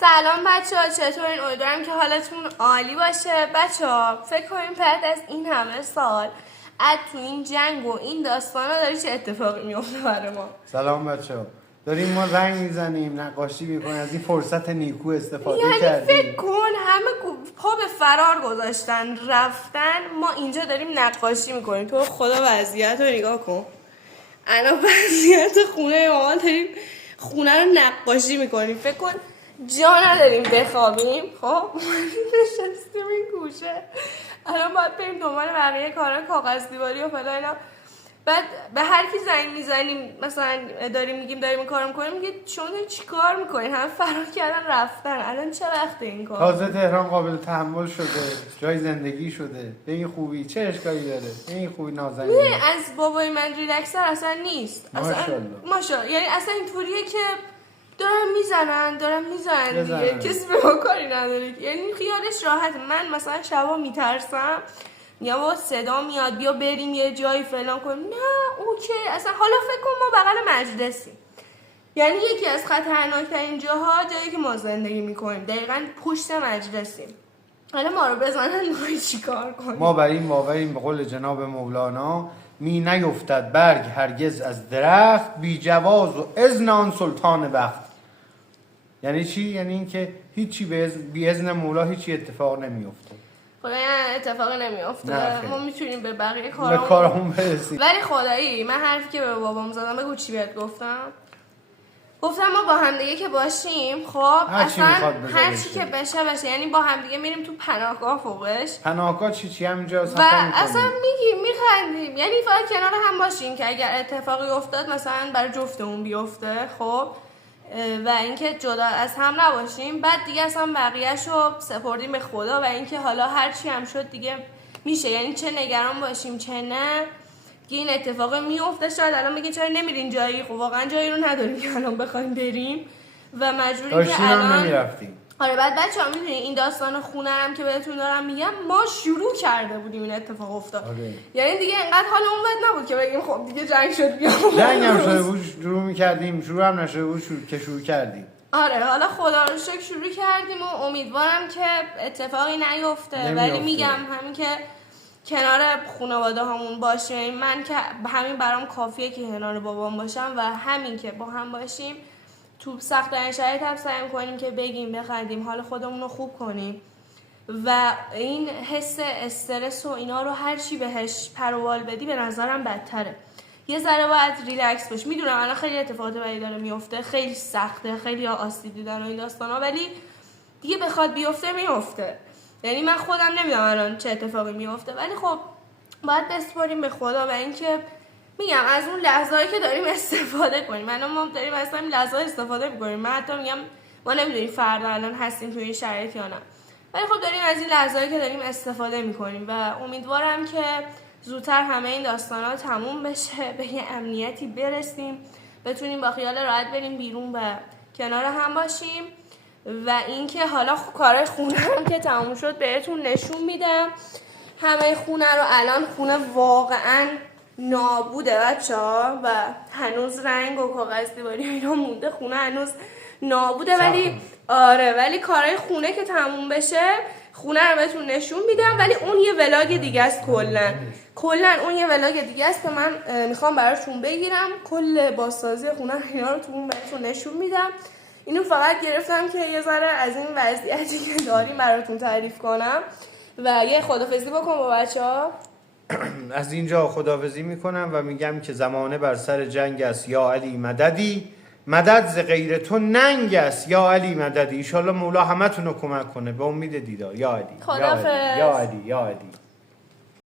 سلام بچه‌ها، چطورین؟ امیدوارم که حالتون عالی باشه. بچه‌ها فکر کنین بعد از این همه سال از تو این جنگ و این داستانا داره چه اتفاقی میفته برای ما؟ سلام بچه‌ها، داریم ما رنگ میزنیم، نقاشی میکنیم، از این فرصت نیکو استفاده یعنی کردیم. فکر کن همه پا به فرار گذاشتن رفتن، ما اینجا داریم نقاشی میکنیم. تو خدا وضعیت رو نگاه کن. الان وضعیت خونه مامان، داریم خونه رو نقاشی میکنیم. فکر کن جا نداریم بخوابیم. خب نشستیم این گوشه، الان باید بریم دنبال بقیه کارا، کاغذ دیواری و فلان اینا. بعد به هر کی زنگ میزنیم مثلا داریم میگیم داریم این کارو میکنیم، میگه شما دارین چیکار میکنین؟ همه فرار کردن رفتن. الان چه وقت این کار؟ تازه تهران قابل تحمل شده، جای زندگی شده. به این خوبی چه اشکالی داره؟ به این خوبی نازنین. نه از بابای من ریلکسر اصلا نیست. اصلا ماشاءالله. یعنی اصلا اینطوریه که دارن میزنن دیگه، کسی به ما کاری نداره. یعنی خیالش راحت. من مثلا شبا میترسم، یا با صدا میاد بیا بریم یه جایی فلان کنیم، نه اوکی. اصلا حالا فکر کن ما بغل مجلسیم، یعنی یکی از خطرناکترین جاها جایی که ما زندگی میکنیم، دقیقاً پشت مجلسیم. حالا ما رو بزنن ما چیکار کنیم؟ ما بر این باوریم به قول جناب مولانا، می نیفتد برگ هرگز از درخت، بی جواز و اذن آن سلطان وقت. یعنی چی؟ یعنی اینکه هیچی بی اذن مولا هیچی اتفاق نمیفته. خدا اتفاقی نمیفته. ما میتونیم به بقیه کارامون برسیم. ولی خدایی من حرفی که به بابام زدم، بگو چی بهت گفتم ما با هم دیگه که باشیم، خب اصلا هر چی که بشه، یعنی با هم دیگه میریم تو پناهگاه فوقش. پناهگاه چی همینجا و اصلا میگیم میخندیم، یعنی فقط کنار هم باشیم که اگر اتفاقی افتاد مثلا برای جفتمون بیفته، خب و اینکه جدا از هم نباشیم. بعد دیگه اصلا بقیه‌شو سپردیم به خدا و اینکه حالا هر چی هم شد دیگه میشه، یعنی چه نگران باشیم چه نه که این اتفاق میفته. شاید الان بگین چرا نمیرین جایی؟ خب واقعا جایی رو نداریم که الان بخوایم بریم و مجبوریم که الان نمیرفتیم. آره بعد بچه‌ها میدونین این داستان خونه هم که بهتون دارم میگم، ما شروع کرده بودیم این اتفاق افتاد. یعنی دیگه انقدر حالمون بد نبود که بگیم خب دیگه جنگ شد بیام. جنگ هم شده بود شروع می‌کردیم، شروع هم نشده بود شروع کردیم. آره حالا خدا رو شکر شروع کردیم و امیدوارم که اتفاقی نیفته. ولی میگم همین که کنار خانواده همون باشیم، من که همین برام کافیه که کنار بابام باشم و همین که با هم باشیم تو سخت‌ترین شرایط هم سعی کنیم که بگیم بخندیم، حال خودمون رو خوب کنیم و این حس استرس و اینا رو هر چی بهش پروبال بدی به نظرم بدتره. یه ذره باید ریلکس باش. میدونم الان خیلی اتفاقات بدی داره میفته، خیلی سخته، خیلی آسیب دیدن و این داستانا، ولی دیگه بخواد بیفته میفته. یعنی من خودم نمیدونم الان چه اتفاقی میفته، ولی خب باید بسپاریم به خدا و اینکه میگم از اون لحظه‌ای که داریم استفاده کنیم. الان ما داریم از این لحظه‌ها استفاده می‌کنیم. من حتی میگم ما نمی‌دونیم فردا الان هستیم توی این شرایط یا نه، ولی خب داریم از این لحظه‌ای که داریم استفاده می‌کنیم و امیدوارم که زودتر همه این داستانا تموم بشه، به یه امنیتی برسیم، بتونیم با خیال راحت بریم بیرون و کنار هم باشیم. و اینکه حالا کارهای خونه هم که تموم شد بهتون نشون میدم. همه خونه رو الان خونه واقعاً نابوده بچه‌ها و هنوز رنگ و کاغذ دیواری اینا مونده، خونه هنوز نابوده. ولی کارهای خونه که تموم بشه خونه رو بهتون نشون میدم. ولی اون یه ولاگ دیگه است، کلا اون یه ولاگ دیگه است که من میخوام براتون بگیرم، کل بازسازی خونه اینا رو تو اون بهتون نشون میدم. اینو فقط گرفتم که یه ذره از این وضعیتی که داریم براتون تعریف کنم و یه خدافظی بکنم با بچه‌ها. از اینجا خداحافظی میکنم و میگم که زمانه بر سر جنگ است یا علی مددی، مدد ز غیر تو ننگ است یا علی مددی. ان شاءالله مولا همتون رو کمک کنه. به امید دیدار. یا علی، خداحافظ. یا علی، یا علی.